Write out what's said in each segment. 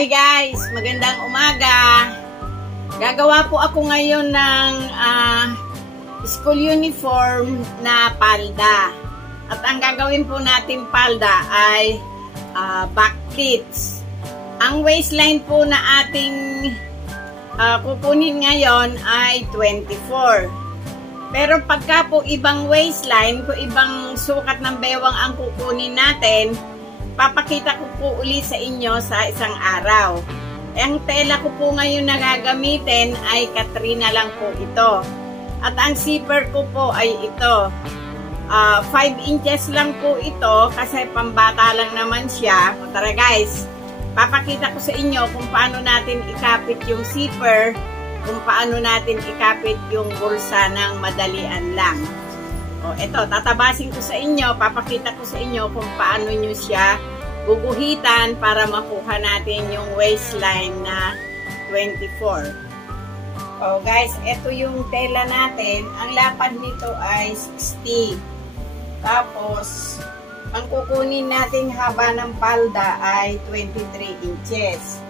Hi guys! Magandang umaga! Gagawa po ako ngayon ng school uniform na palda. At ang gagawin po natin palda ay back pleats. Ang waistline po na ating kukunin ngayon ay 24. Pero pagka po ibang waistline, kung ibang sukat ng bewang ang kukunin natin, papakita ko po ulit sa inyo sa isang araw. Ang tela ko po ngayon na gagamitin ay Katrina lang po ito. At ang zipper ko po ay ito. 5 inches lang po ito kasi pambata lang naman siya. Tara guys, papakita ko sa inyo kung paano natin ikapit yung zipper, kung paano natin ikapit yung bulsa ng madalian lang. O, ito, tatabasin ko sa inyo, papakita ko sa inyo kung paano nyo siya guguhitan para makuha natin yung waistline na 24. O guys, ito yung tela natin. Ang lapad nito ay 60. Tapos, ang kukunin nating haba ng palda ay 23 inches.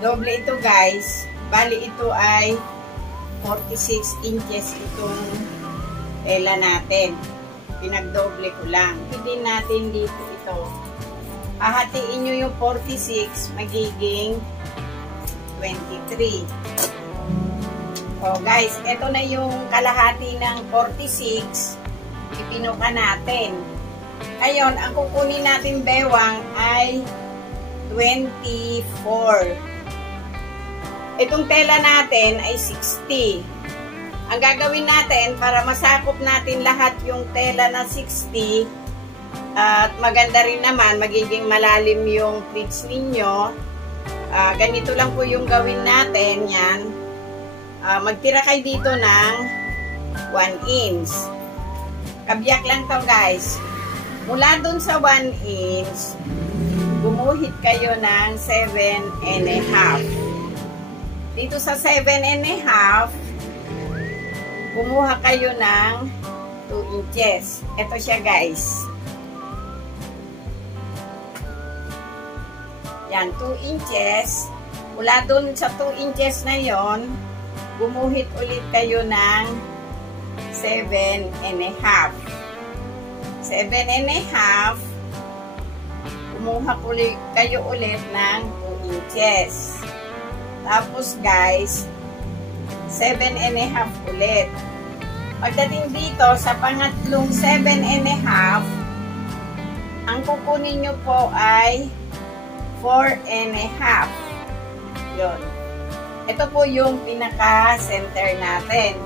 Doble ito guys. Bali ito ay 46 inches itong tela natin. Pinagdoble ko lang. Hindi natin dito ito. Hahatiin nyo yung 46, magiging 23. O guys, ito na yung kalahati ng 46. Ipinuka natin. Ngayon, ang kukunin natin bewang ay 24. Itong tela natin ay 60. Ang gagawin natin para masakop natin lahat yung tela na 60 at maganda rin naman, magiging malalim yung pleats ninyo. Ganito lang po yung gawin natin. Yan. Magtira kayo dito ng 1 inch. Kabiyak lang to guys. Mula dun sa 1 inch, gumuhit kayo ng 7.5. Dito sa 7.5, kumuha kayo ng 2 inches. Ito siya guys. Yan, 2 inches. Mula dun sa 2 inches na yon, gumuhit ulit kayo ng 7.5. 7.5, kumuha kayo ulit ng 2 inches. Tapos guys, 7.5 ulit. Pagdating dito sa pangatlong 7.5, ang kukunin nyo po ay 4.5. Yun. Ito po yung pinaka-center natin.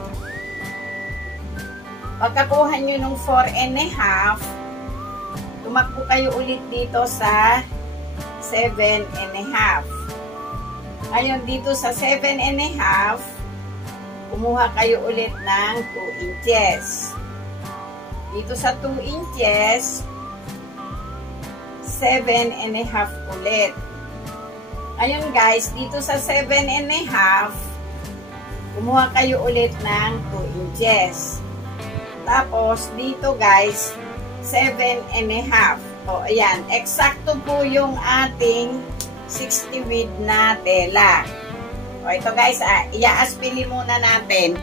Pagkakuha nyo nung 4.5, tumakbo kayo ulit dito sa 7.5. Ngayon, dito sa 7.5, kumuha kayo ulit ng 2 inches. Dito sa 2 inches, 7.5 ulit. Ngayon guys, dito sa 7.5, kumuha kayo ulit ng 2 inches. Tapos, dito guys, 7.5. O, ayan. Eksakto po yung ating 60 width na tela. O, ito guys, i-aaspili muna natin.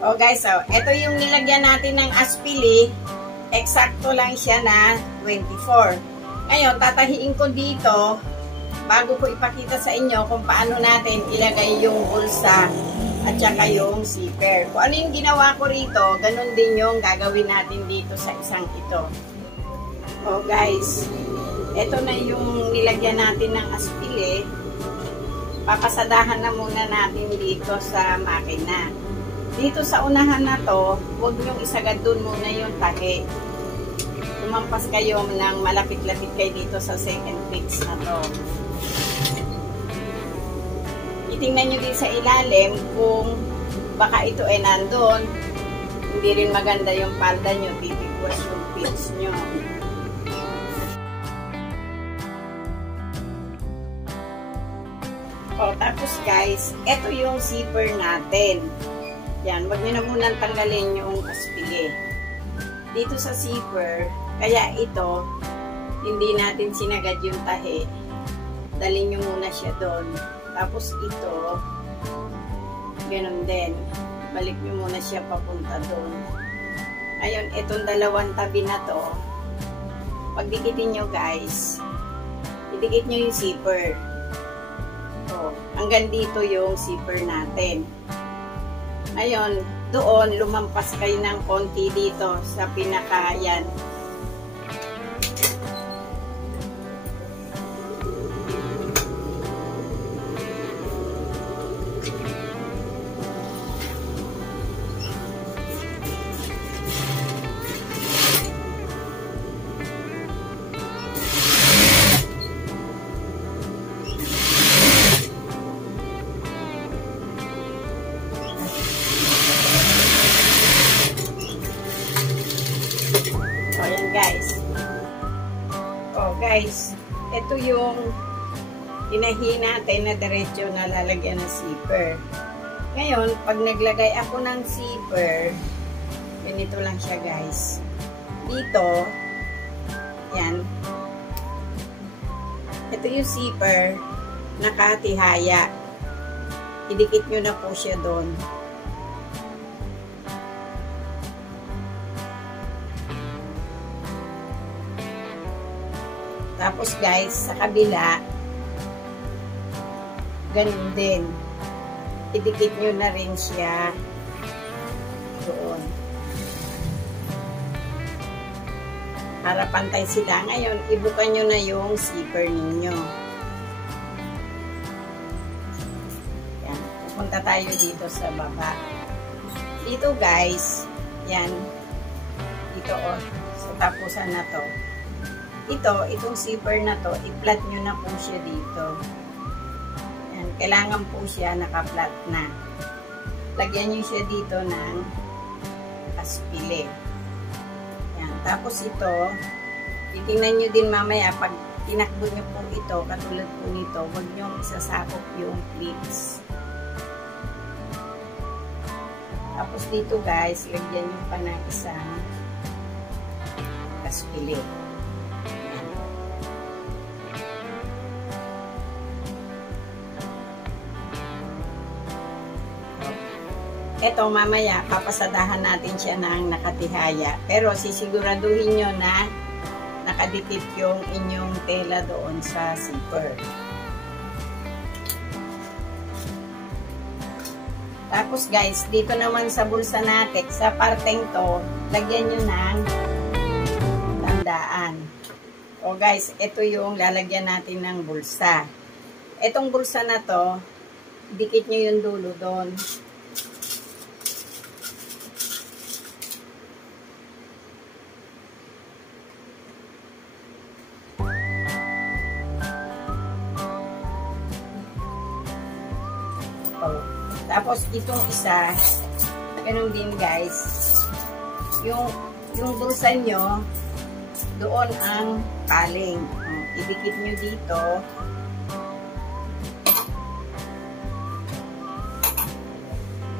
O guys, so, ito yung nilagyan natin ng aspili. Eksakto lang siya na 24. Ngayon, tatahiin ko dito bago ko ipakita sa inyo kung paano natin ilagay yung bulsa at saka yung zipper. Kung ano yung ginawa ko rito, ganun din yung gagawin natin dito sa isang ito. O guys, ito na yung nilagyan natin ng aspili. Papasadahan na muna natin dito sa makina. Dito sa unahan na to, huwag nyong isagad dun muna yung tahi. Lumampas kayo ng malapit-lapit kayo dito sa second pleats na to. Itingnan nyo din sa ilalim kung baka ito ay nandun. Hindi rin maganda yung palda nyo, titigwas yung pleats nyo. O, tapos guys, ito yung zipper natin. Yan, wag nyo na munang tanggalin yung aspile. Dito sa zipper, kaya ito, hindi natin sinagad yung tahi. Dalhin nyo muna siya doon. Tapos ito, ganun din. Balik nyo muna siya papunta doon. Ayun, itong dalawang tabi na to, pagdikitin nyo guys, idikit nyo yung zipper. So, hanggang dito yung zipper natin. Ngayon, doon, lumampas kayo ng konti dito sa pinaka, yan. Guys, ito yung inahi natin na diretso na lalagyan ng zipper. Ngayon, pag naglagay ako ng zipper, ganito lang siya guys. Dito, yan. Ito yung zipper, nakatihaya. Idikit nyo na po siya doon. Tapos guys, sa kabila, ganun din. Idikit nyo na rin siya doon. Para pantay sila. Ngayon, ibukan nyo na yung zipper ninyo. Yan. Pupunta tayo dito sa baba. Dito guys, yan. Dito sa tapusan na to. Itong zipper na to, i-flat nyo na po siya dito. Yan, kailangan po siya naka-flat na. Lagyan nyo siya dito ng aspile. Yan, tapos ito, titingnan nyo din mamaya, pag tinakbo nyo po ito, katulad po nito, huwag nyo isasakop yung clips. Tapos dito guys, lagyan nyo pa ng isang aspile. Ito mamaya, papasadahan natin siya ng nakatihaya. Pero sisiguraduhin nyo na nakadikit yung inyong tela doon sa zipper. Tapos guys, dito naman sa bulsa natin, sa parteng to, lagyan nyo ng tandaan. O guys, ito yung lalagyan natin ng bulsa. Itong bulsa na to, dikit nyo yung dulo doon. Tapos itong isa, ganun din guys, yung bulsa nyo, doon ang paling. Idikit nyo dito.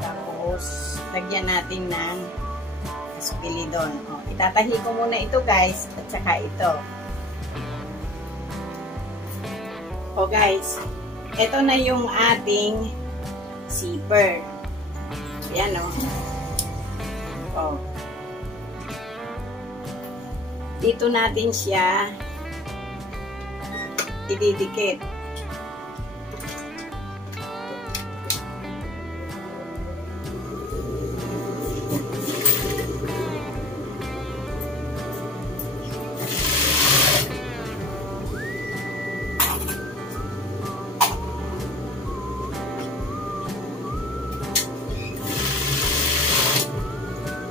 Tapos, lagyan natin ng aspile doon. Itatahi ko muna ito guys, at saka ito. O guys, ito na yung ating zipper. Yan o. Dito natin siya ididikit.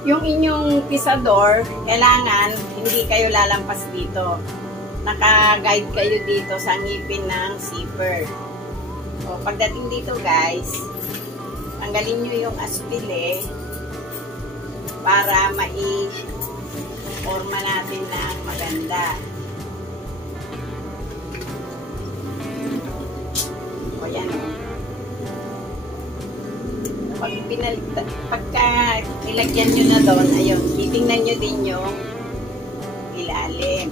Yung inyong pisador, kailangan hindi kayo lalampas dito. Naka-guide kayo dito sa ngipin ng zipper. So, pagdating dito guys, tanggalin nyo yung aspile para mai-forma natin ng maganda. O yan o. pagka nilagyan nyo na doon, ayun, titingnan nyo din yung ilalim.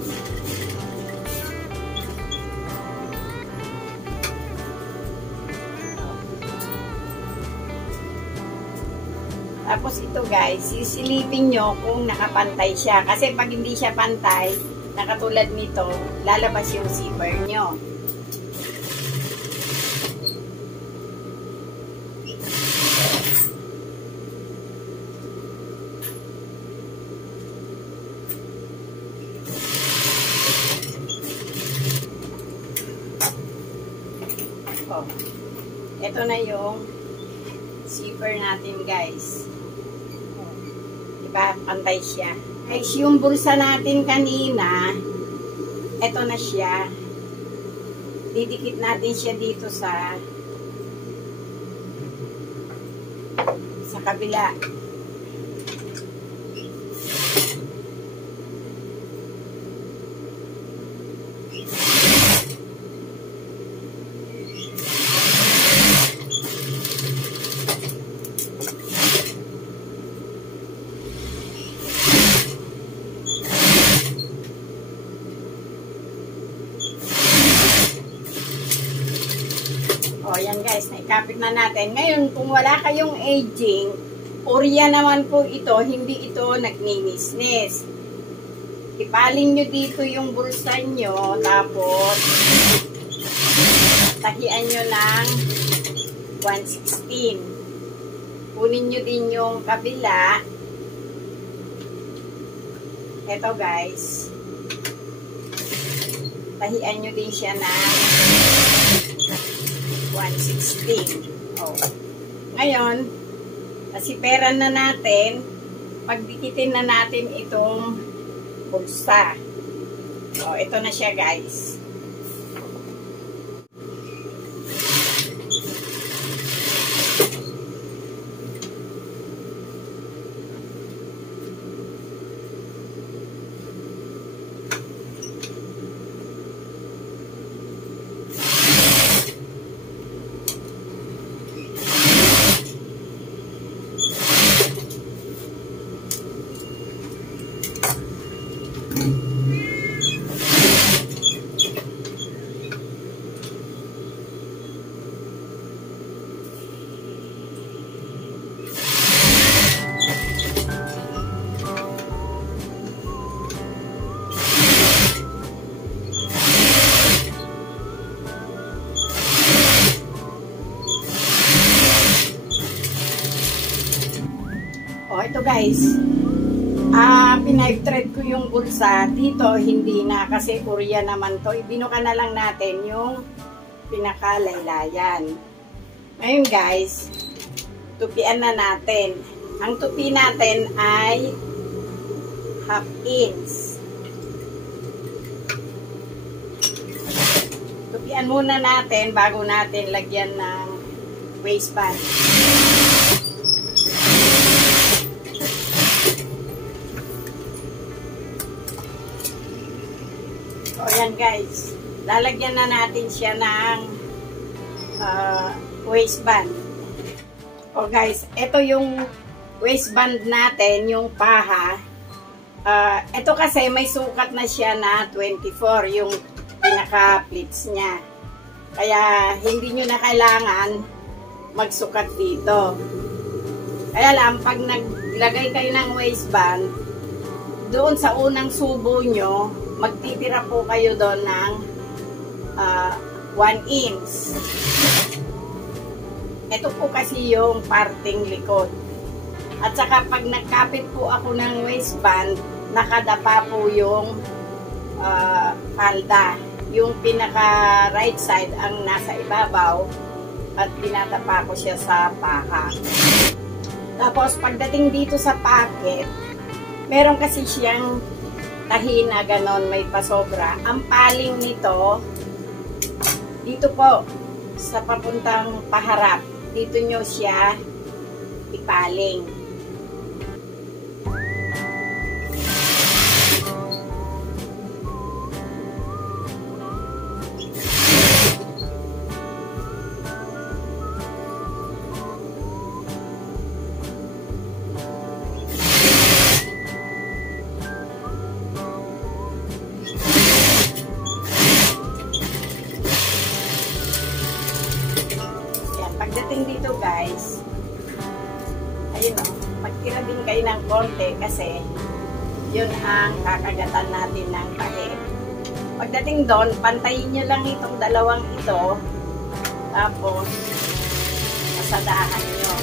Tapos ito guys, sisilipin nyo kung nakapantay siya. Kasi pag hindi siya pantay, nakatulad nito, lalabas yung zipper nyo. Oh, ito na yung zipper natin guys. Diba? Pantay siya. Guys, yung bulsa natin kanina, eto na siya. Didikit natin siya dito sa kabila. O, yan guys, naikapit na natin. Ngayon, kung wala kayong aging, Orya naman po ito, hindi ito nagninisnis. Ipaling nyo dito yung bulsa nyo, tapos tahian nyo ng 1/16. Kunin nyo din yung kabila. Ito guys. Tahian nyo din siya ng 1/16. Oh. Ngayon, nasiperan na natin, pagdikitin na natin itong bulsa. Oh, ito na siya guys. Oh, ito guys. Pinag-thread ko yung bulsa. Dito, hindi na. Kasi Orya naman to. Ibinuka na lang natin yung pinakalaylayan. Ngayon guys, tupian na natin. Ang tupi natin ay 1/2 inch. Tupian muna natin bago natin lagyan ng waistband. So, ayan guys. Lalagyan na natin siya ng waistband. O guys, ito yung waistband natin, yung paha. Ito kasi may sukat na siya na 24, yung pinaka-pleats niya. Kaya hindi nyo na kailangan magsukat dito. Kaya lang, pag naglagay kayo ng waistband, doon sa unang subo nyo, magtitira po kayo doon ng 1 inch. Ito po kasi yung parting likod. At saka pag nagkapit po ako ng waistband, nakadapa po yung palda. Yung pinaka right side ang nasa ibabaw at pinatapa ko siya sa paha. Tapos pagdating dito sa pocket, meron kasi siyang tahi na ganon, may pasobra. Ang paling nito, dito po, sa papuntang paharap, dito nyo siya ipaling. kayo ng konti kasi yun ang kakagatan natin ng tahe. Pagdating doon, pantayin nyo lang itong dalawang ito, tapos pasadahan nyo.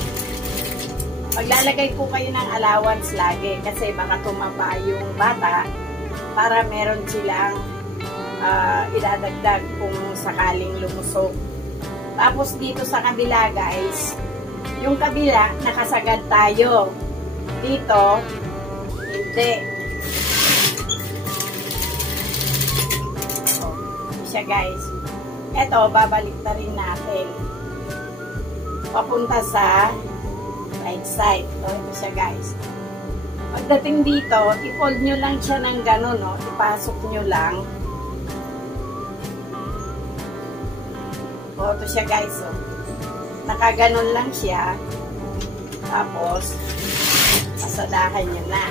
Maglalagay po kayo ng allowance lagi kasi baka tumaba yung bata para meron silang idadagdag kung sakaling lumusog. Tapos dito sa kabila guys, yung kabila nakasagad tayo. Dito, hindi. Guys, eto babalik na rin natin papunta sa right side. Ito siya guys. Pagdating dito, i-fold nyo lang siya ng gano'n, no? Ipasok nyo lang. Ito siya guys, oh. Nakaganon lang siya. Tapos pasadahan nyo na.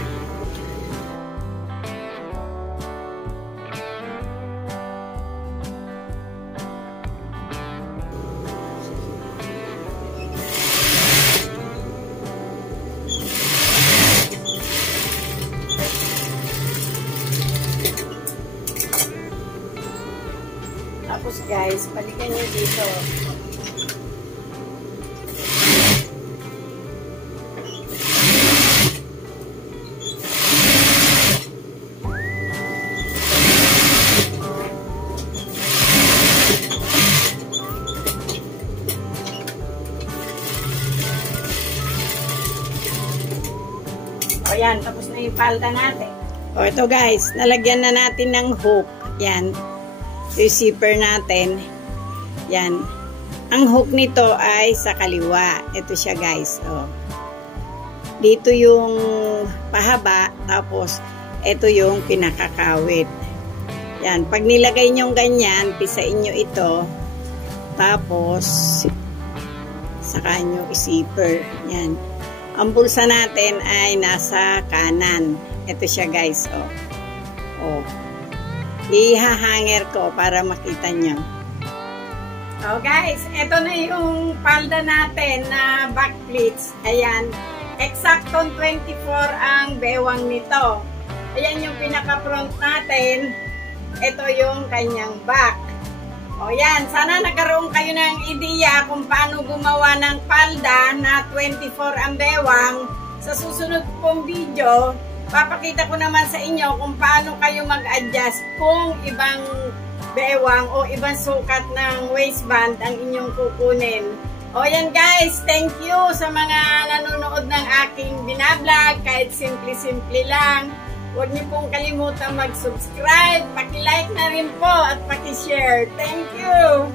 Tapos guys, balikan nyo dito. O yan, tapos na yung palda natin. O ito guys, nalagyan na natin ng hook. Yan. Yung zipper natin. Yan. Ang hook nito ay sa kaliwa. Ito siya guys. O. Dito yung pahaba. Tapos, ito yung pinakakawit. Yan. Pag nilagay nyo ganyan, pisain nyo ito. Tapos, saka nyo i-zipper. Yan. Ang bulsa natin ay nasa kanan. Ito siya guys. O. O. Ihahanger ko para makita nyo. So guys, ito na yung palda natin na back pleats. Ayan, eksaktong 24 ang bewang nito. Ayan yung pinaka-front natin. Ito yung kanyang back. O yan, sana nagkaroon kayo ng ideya kung paano gumawa ng palda na 24 ang bewang. Sa susunod pong video, papakita ko naman sa inyo kung paano kayo mag-adjust kung ibang bewang o ibang sukat ng waistband ang inyong kukunin. O yan guys, thank you sa mga nanonood ng aking binablog, kahit simple-simple lang. Huwag niyo pong kalimutan mag-subscribe, paki-like na rin po at paki-share. Thank you!